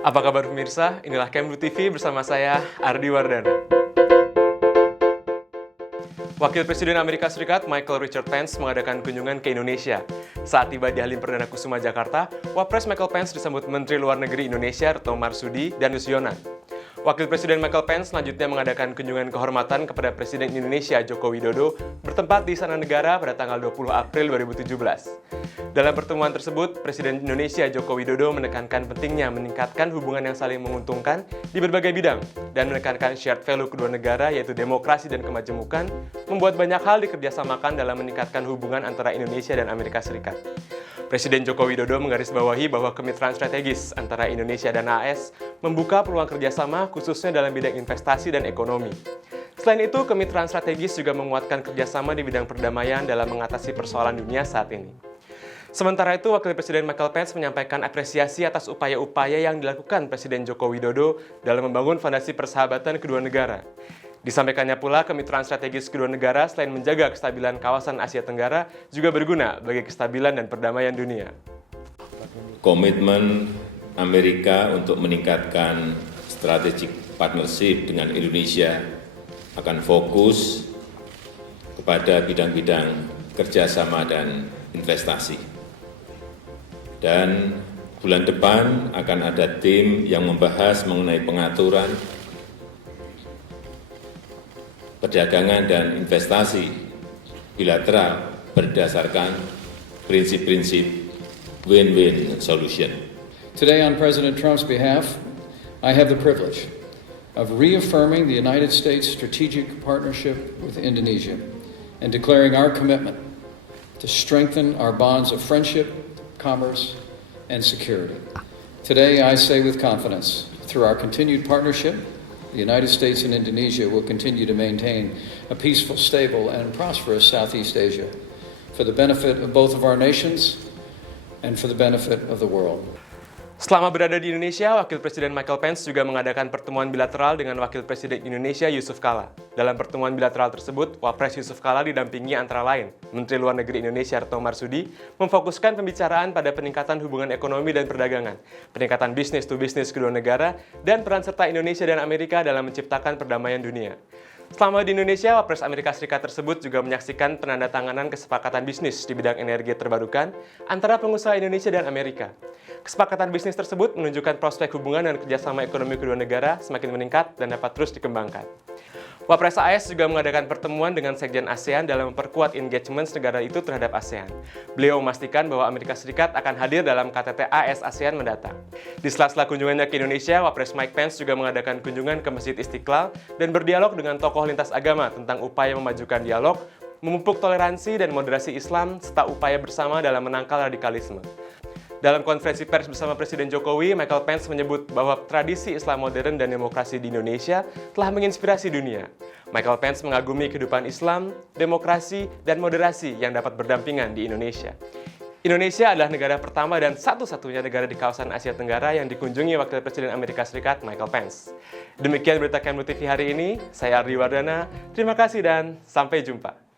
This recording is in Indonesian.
Apa kabar pemirsa? Inilah Kemlu TV bersama saya, Ardi Wardana. Wakil Presiden Amerika Serikat Michael Richard Pence mengadakan kunjungan ke Indonesia. Saat tiba di Halim Perdana Kusuma, Jakarta, Wapres Michael Pence disambut Menteri Luar Negeri Indonesia Retno Marsudi dan Yusyonan. Wakil Presiden Michael Pence selanjutnya mengadakan kunjungan kehormatan kepada Presiden Indonesia Joko Widodo bertempat di Istana Negara pada tanggal 20 April 2017. Dalam pertemuan tersebut, Presiden Indonesia Joko Widodo menekankan pentingnya meningkatkan hubungan yang saling menguntungkan di berbagai bidang dan menekankan shared value kedua negara yaitu demokrasi dan kemajemukan, membuat banyak hal dikerjasamakan dalam meningkatkan hubungan antara Indonesia dan Amerika Serikat. Presiden Joko Widodo menggarisbawahi bahwa kemitraan strategis antara Indonesia dan AS membuka peluang kerjasama khususnya dalam bidang investasi dan ekonomi. Selain itu, kemitraan strategis juga menguatkan kerjasama di bidang perdamaian dalam mengatasi persoalan dunia saat ini. Sementara itu, Wakil Presiden Michael Pence menyampaikan apresiasi atas upaya-upaya yang dilakukan Presiden Joko Widodo dalam membangun fondasi persahabatan kedua negara. Disampaikannya pula, kemitraan strategis kedua negara selain menjaga kestabilan kawasan Asia Tenggara juga berguna bagi kestabilan dan perdamaian dunia. Komitmen Amerika untuk meningkatkan strategic partnership dengan Indonesia akan fokus kepada bidang-bidang kerjasama dan investasi. Dan bulan depan akan ada tim yang membahas mengenai pengaturan perdagangan dan investasi bilateral berdasarkan prinsip-prinsip win-win solution. Today, on President Trump's behalf, I have the privilege of reaffirming the United States strategic partnership with Indonesia and declaring our commitment to strengthen our bonds of friendship, commerce, and security. Today, I say with confidence, through our continued partnership, the United States and Indonesia will continue to maintain a peaceful, stable, and prosperous Southeast Asia for the benefit of both of our nations and for the benefit of the world. Selama berada di Indonesia, Wakil Presiden Michael Pence juga mengadakan pertemuan bilateral dengan Wakil Presiden Indonesia Yusuf Kala. Dalam pertemuan bilateral tersebut, Wapres Yusuf Kala didampingi antara lain Menteri Luar Negeri Indonesia Retno Marsudi memfokuskan pembicaraan pada peningkatan hubungan ekonomi dan perdagangan, peningkatan bisnis to bisnis kedua negara, dan peran serta Indonesia dan Amerika dalam menciptakan perdamaian dunia. Selama di Indonesia, Wapres Amerika Serikat tersebut juga menyaksikan penandatanganan kesepakatan bisnis di bidang energi terbarukan antara pengusaha Indonesia dan Amerika. Kesepakatan bisnis tersebut menunjukkan prospek hubungan dan kerjasama ekonomi kedua negara semakin meningkat dan dapat terus dikembangkan. Wapres AS juga mengadakan pertemuan dengan Sekjen ASEAN dalam memperkuat engagement negara itu terhadap ASEAN. Beliau memastikan bahwa Amerika Serikat akan hadir dalam KTT AS ASEAN mendatang. Di sela-sela kunjungannya ke Indonesia, Wapres Mike Pence juga mengadakan kunjungan ke Masjid Istiqlal dan berdialog dengan tokoh lintas agama tentang upaya memajukan dialog, memupuk toleransi dan moderasi Islam, serta upaya bersama dalam menangkal radikalisme. Dalam konferensi pers bersama Presiden Jokowi, Michael Pence menyebut bahwa tradisi Islam modern dan demokrasi di Indonesia telah menginspirasi dunia. Michael Pence mengagumi kehidupan Islam, demokrasi, dan moderasi yang dapat berdampingan di Indonesia. Indonesia adalah negara pertama dan satu-satunya negara di kawasan Asia Tenggara yang dikunjungi Wakil Presiden Amerika Serikat Michael Pence. Demikian berita Kemlu TV hari ini, saya Ardi Wardana, terima kasih dan sampai jumpa.